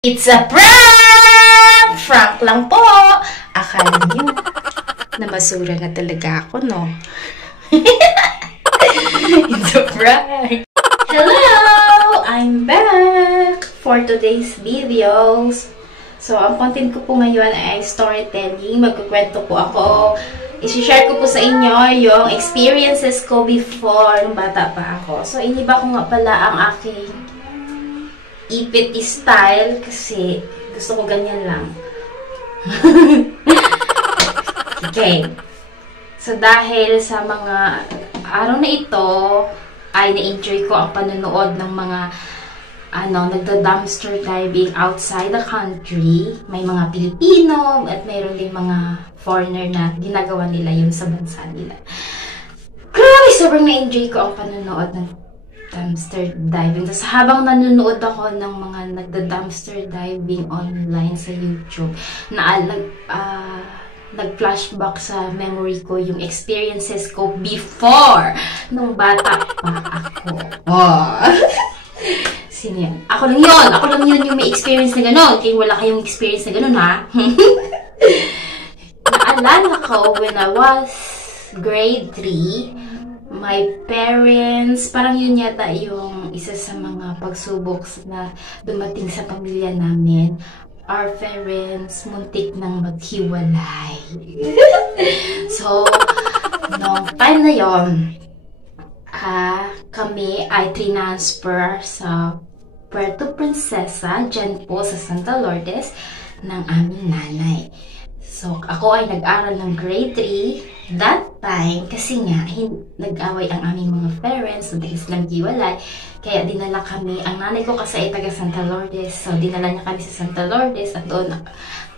It's a prank! Frank lang po! Akala niyo na masura na talaga ako, no? It's a prank! Hello! I'm back for today's videos. So, ang content ko po ngayon ay storytelling. Magkukwento po ako. I-share ko po sa inyo yung experiences ko before nung bata pa ako. So, iniba ko nga pala ang aking ipit style kasi gusto ko ganyan lang. Okay. So, dahil sa mga araw na ito, ay na-enjoy ko ang panonood ng mga nagda-dumpster diving outside the country. May mga Pilipino at mayroon din mga foreigner na ginagawa nila yun sa bansa nila. Grabe, sobrang na-enjoy ko ang panonood ng dumpster diving. Tapos habang nanonood ako ng mga nagda-dumpster diving online sa YouTube, nag-flashback sa memory ko yung experiences ko before nung bata pa ako. Oh. Sino yan? Ako lang yun! Ako lang yun yung may experience na gano'n. Kaya wala kayong experience na gano'n, ha? Naalala ko when I was grade 3, my parents, parang yun yata yung isa sa mga pagsubok na dumating sa pamilya namin. Our parents, muntik nang maghiwalay. So, noong time na yun, kami ay transfer sa Puerto Princesa, dyan po sa Santa Lourdes, ng aming nanay. So, ako ay nag-aral ng grade 3 that time kasi nga, nag-away ang aming mga parents, so dahil silang giwalay. Kaya dinala kami, ang nanay ko kasi ay taga Santa Lourdes, so dinala niya kami sa Santa Lourdes at doon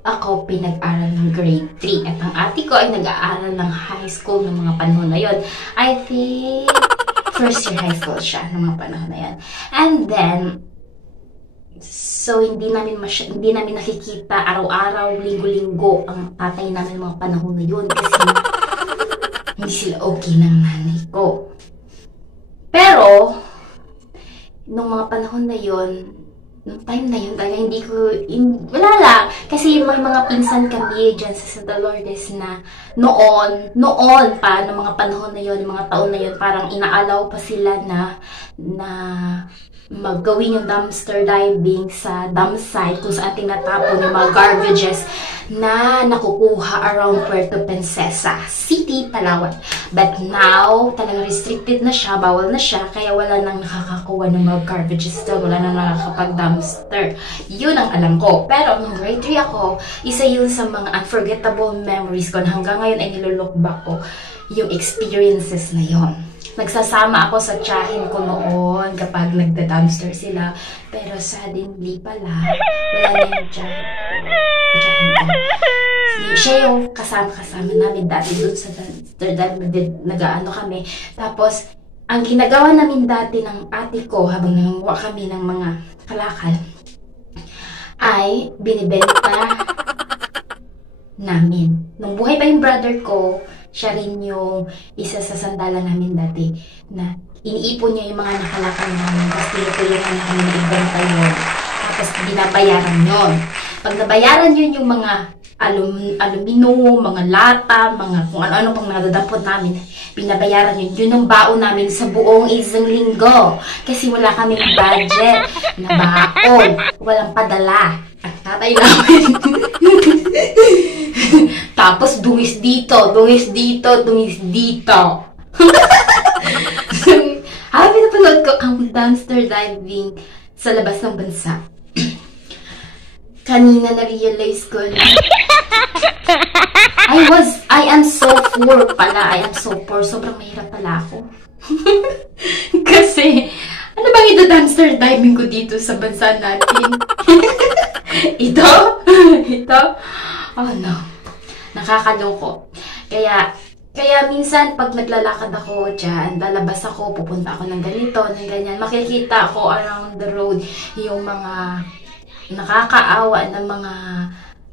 ako pinag-aral ng grade 3. At ang ate ko ay nag-aaral ng high school ng mga panahon na yun. I think first year high school siya ng mga panahon na yun. And then, so, hindi namin nakikita araw-araw, linggo-linggo ang tatay namin mga panahon na yun kasi hindi sila okay ng nanay ko. Pero, nung mga panahon na yun, nung time na yun, talaga wala lang. Kasi may mga pinsan kami dyan sa Santa Lourdes na noon pa, ng mga panahon na yun, mga taon na yun, parang inaalaw pa sila na maggawin yung dumpster diving sa dump site kung saan tinatapon yung mga garbages na nakukuha around Puerto Princesa City, Palawan. But now, talagang restricted na siya, bawal na siya, kaya wala nang nakakakuha ng mga garbages doon, wala nang nakakapag-dumpster. Yun ang alam ko. Pero nung grade 3 ako, isa yun sa mga unforgettable memories ko na hanggang ngayon ay nilulook back ko yung experiences na yun. Nagsasama ako sa tiyahin ko noon kapag nagda-dumpster sila. Pero suddenly pala, wala na yung tiyahin ko. Siya yung kasama-kasama namin dati doon sa dumpster dahil nag-aano kami. Tapos, ang ginagawa namin dati ng ate ko habang nangunguha kami ng mga kalakal ay binibenta namin. Nung buhay pa yung brother ko, siya rin yung isa sa sandalan namin dati na iniipon niya yung mga nakalakal namin. Tapos tinutulungan na kami na ibenta yun. Tapos binabayaran yun. Pag nabayaran yun yung mga alumino, mga lata, mga kung ano-ano pang nadadampot namin, binabayaran yun. Yun ang baon namin sa buong isang linggo. Kasi wala kaming budget na baon. Walang padala. At tatay namin. Tapos, dungis dito. Habang pinapanood ko ang dumpster diving sa labas ng bansa, kanina na-realize ko na I am so poor pala. I am so poor. Sobrang mahirap pala ako. Kasi, ano bang ito-dumpster diving ko dito sa bansa natin? Ito? Oh no. Nakakaloko. Kaya minsan pag naglalakad ako dyan, lalabas ako, pupunta ako ng ganito, ng ganyan, makikita ako around the road yung mga nakakaawa na mga,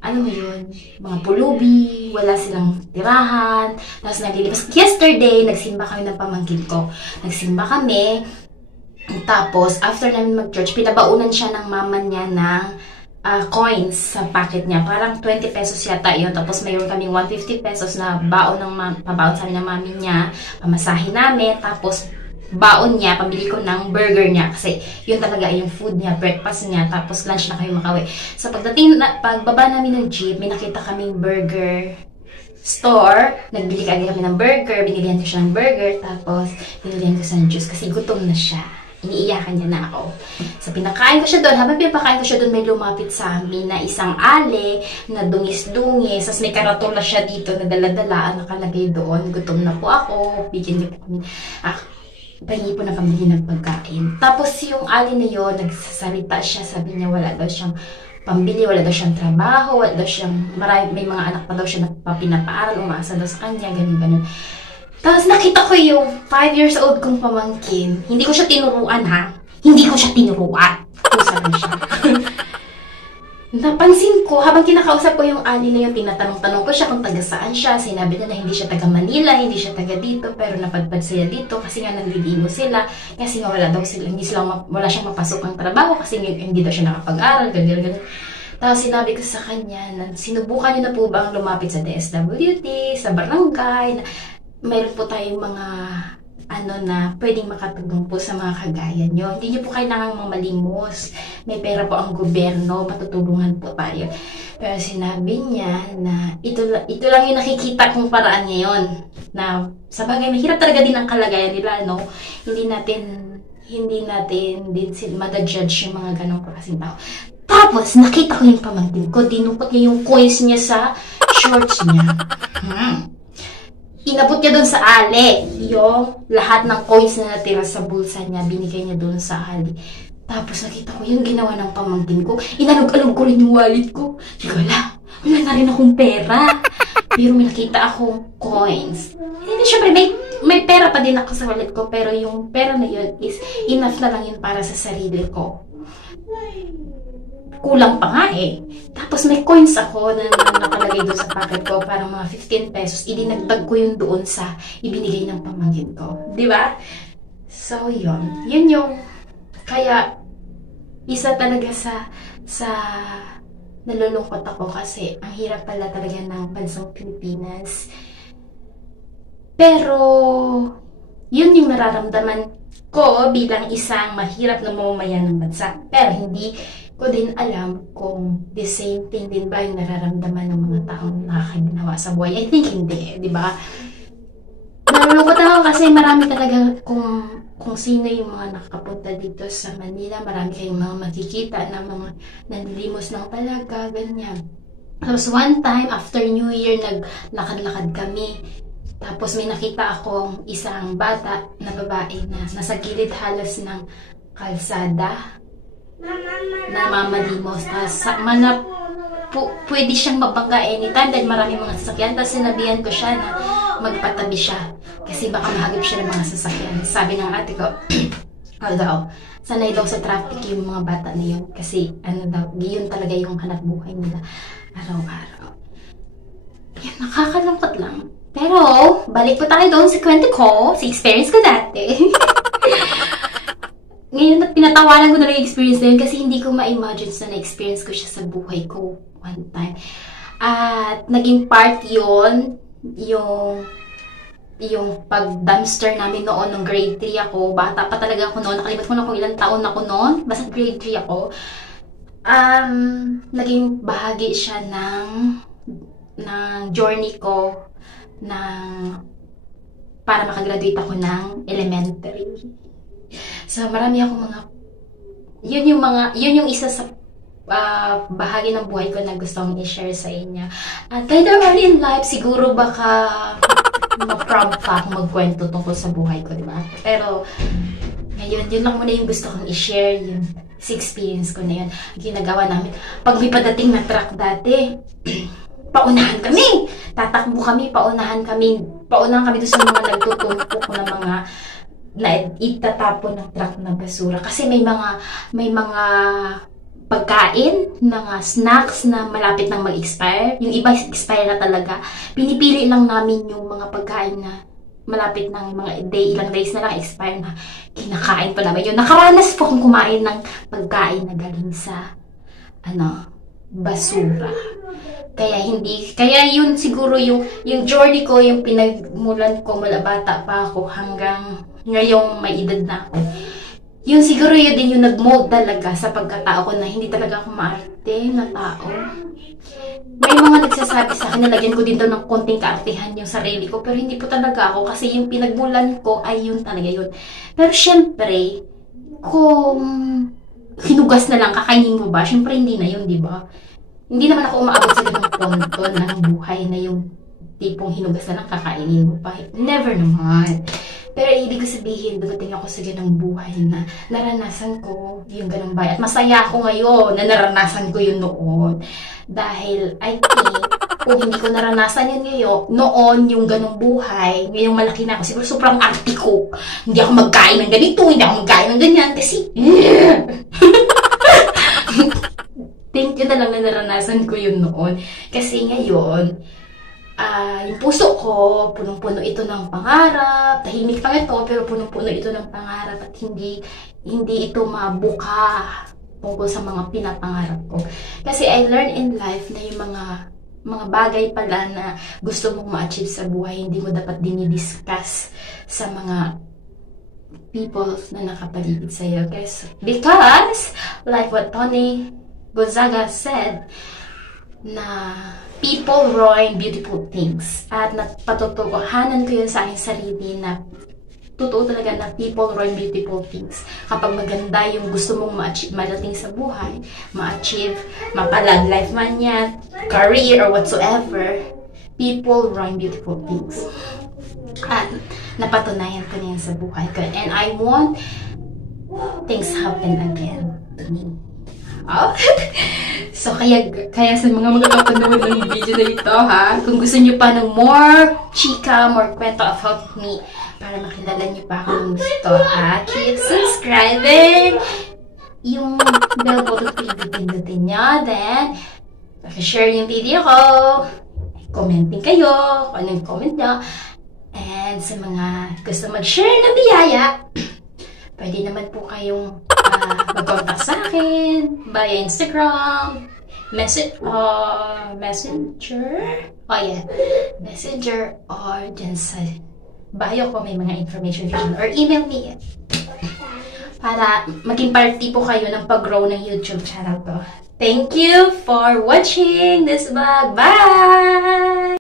ano mo yun, mga pulubi, wala silang tirahan, tapos naglilipas. Yesterday, nagsimba kami ng pamangkin ko. Nagsimba kami, tapos after namin mag-church, pinabaunan siya ng mama niya ng coins sa packet niya. Parang 20 pesos yata yun. Tapos mayroon kaming 150 pesos na baon pabaon sa amin ng mami niya. Pamasahin namin. Tapos baon niya, pambili ko ng burger niya. Kasi yun talaga yung food niya, breakfast niya. Tapos lunch na kayo makawi. So pagbaba namin ng jeep, may nakita kaming burger store. Nagbili kami ng burger. Binilihan ko siya ng burger. Tapos binilihan ko siya ng juice kasi gutom na siya. Iniiyakan niya na ako. So, pinakain ko siya doon. Habang pinapakain ko siya doon, may lumapit sa amin na isang ale na dungis-dungis. Tapos may karatola siya dito na dala-dala. Nakalagay doon. Gutom na po ako. Bigyan niyo po kami. Pahingi po na pambili ng pagkain. Tapos yung ale na yun, nagsasalita siya. Sabi niya wala daw siyang pambili, wala daw siyang trabaho, wala daw siyang, may mga anak pa daw siya na pinapaaral, umaasa daw sa kanya, ganun-ganun. Tapos nakita ko yung 5 years old kong pamangkin. Hindi ko siya tinuruan ha. Hindi ko siya tinuruan. Kusa na siya. Napansin ko, habang kinakausap ko yung ali na yun, tinatanong-tanong ko siya kung taga saan siya. Sinabi na hindi siya taga Manila, hindi siya taga dito, pero napadpad sila dito kasi nga naliligo sila. Kasi nga wala daw sila, wala siyang mapasok ang trabaho kasi hindi daw siya nakapag-aral, ganyan. Tapos sinabi ko sa kanya na sinubukan niyo na po bang lumapit sa DSWD, sa barangay, mayroon po tayong mga na pwedeng makatulong po sa mga kagaya nyo. Hindi nyo po kailangang mamalimos. May pera po ang gobyerno, matutulungan po tayo. Pero sinabi niya na ito lang yung nakikita kong paraan ngayon. Na sa bagay, mahirap talaga din ang kalagayan nila, no? Hindi natin din madajudge yung mga ganong klaseng tao. Tapos, nakita ko yung pamangkin ko, dinukot niya yung coins niya sa shorts niya. Inabot niya doon sa ale. Yung lahat ng coins na natira sa bulsa niya, binigay niya doon sa ale. Tapos nakita ko yung ginawa ng pamangkin ko. Inalog-alog ko rin yung wallet ko. Wala na rin akong pera. Pero may nakita akong coins. Hindi, syempre may pera pa din ako sa wallet ko. Pero yung pera na yun is enough na lang yun para sa sarili ko. Kulang pa nga eh. Tapos may coins ako na nakalagay doon sa pocket ko, parang mga 15 pesos. Idinagdag ko yun doon sa ibinigay ng pamangkin ko. Di ba? So, yun. Yun yung, kaya, isa talaga sa nalulungkot ako kasi ang hirap pala talaga ng bansang Pilipinas. Pero, yun yung nararamdaman ko bilang isang mahirap na mamamayan ng bansa. Pero hindi ko din alam kung the same thing din ba yung nararamdaman ng mga taong nakakaginawa sa buhay. I think hindi, di ba? Nalulungkot ako kasi marami talaga kung sino yung mga nakapunta dito sa Manila. Marami kayong mga makikita na mga nanlilimos lang talaga, ganyan. Tapos one time, after New Year, naglakad-lakad kami. Tapos may nakita akong isang bata na babae na nasa gilid halos ng kalsada. Namamalimos. Pwede siyang mabangga anytime dahil marami mga sasakyan. Tapos sinabihan ko siya na magpatabi siya kasi baka mahagip siya ng mga sasakyan. Sabi ng ate ko, sanay daw sa traffic yung mga bata na yun kasi yun talaga yung hanap buhay nila araw-araw. Yan, nakakalungkot lang. Pero, balik po tayo doon sa kwento ko, sa experience ko dati. Ngayon, pinatawanan ko na yung experience na yun kasi hindi ko ma-imagine na na-experience ko siya sa buhay ko one time. At naging part yun, yung pag-dumpster namin noon nung grade 3 ako. Bata pa talaga ako noon. Nakalimutan ko na kung ilang taon ako noon. Basta grade 3 ako. Naging bahagi siya ng journey ko para makagraduate ako ng elementary. So, marami ako yun yung isa sa bahagi ng buhay ko na gusto kong i-share sa inyo. At later on in life, siguro baka ma-proud pa akong magkwento tungkol sa buhay ko, di ba? Pero, ngayon, yun lang muna yung gusto kong i-share, yung experience ko na yun. Ginagawa namin. Pag may padating na truck dati, paunahan kami. Tatakbo kami, paunahan kami doon sa mga nagtutumpok na mga na itatapon ng truck na basura kasi may mga pagkain, mga snacks na malapit nang mag-expire. Yung iba expire na talaga. Pinipili lang namin yung mga pagkain na malapit ng ilang days na lang expire na kinakain pa namin yun. Nakaranas po akong kumain ng pagkain na galing sa basura. Kaya yun siguro yung journey ko, yung pinagmulan ko mula bata pa ako hanggang ngayong may edad na ako. Yun siguro yun din yung nag-mold talaga sa pagkatao ko na hindi talaga ako maarte na tao. May mga nagsasabi sa akin na lagyan ko din daw ng konting kaartihan yung sarili ko, pero hindi po talaga ako kasi yung pinagmulan ko ay yun talaga yun. Pero syempre, kung hinugas na lang, kakainin mo ba? Syempre hindi na yun, di ba? Hindi naman ako umaabot sa ganung punto ng buhay na yung tipong hinugas na lang kakainin mo pa. Never naman. Pero ibig sabihin, dumating ako sa ganung buhay na naranasan ko yung ganung buhay. At masaya ako ngayon na naranasan ko yun noon. Dahil I think, kung hindi ko naranasan yun noon yung ganung buhay, ngayong malaki na ako, siguro sobrang arte ko. Hindi ako magkain ng ganito, hindi ako magkain ng ganyan, kasi thank you na lang na naranasan ko yun noon. Kasi ngayon, yung puso ko, punong-puno ito ng pangarap. Tahimik lang ito, pero punong-puno ito ng pangarap at hindi ito mabuka tungkol sa mga pinapangarap ko. Kasi I learned in life na yung mga bagay pala na gusto mong ma-achieve sa buhay, hindi mo dapat dinidiscuss sa mga people na nakapaligid sa'yo. Because, like what Tony Gonzaga said, na people ruin beautiful things. At napatutuhanan ko yun sa aking sarili na totoo talaga na people ruin beautiful things. Kapag maganda yung gusto mong marating sa buhay, ma-achieve, mapalag life man yan, career or whatsoever, people ruin beautiful things. At napatunayan ko na yan sa buhay ko. And I want things happen again to me. Oh. So, kaya sa mga magkakapanood ng video na ito, ha, kung gusto nyo pa ng more chika, more kwento about me, para makilala nyo pa ako ng gusto, ha, keep subscribing, yung bell button pindutin nyo, then, share yung video ko, commenting kayo, kung anong comment nyo, and sa mga gusto mag-share ng biyaya, pwede naman po kayong mag-contact sa akin via Instagram, Messenger, Messenger, or dyan sa bio ko may mga information dyan, or email me para maging party po kayo ng pag-grow ng YouTube channel ko. Thank you for watching this vlog. Bye!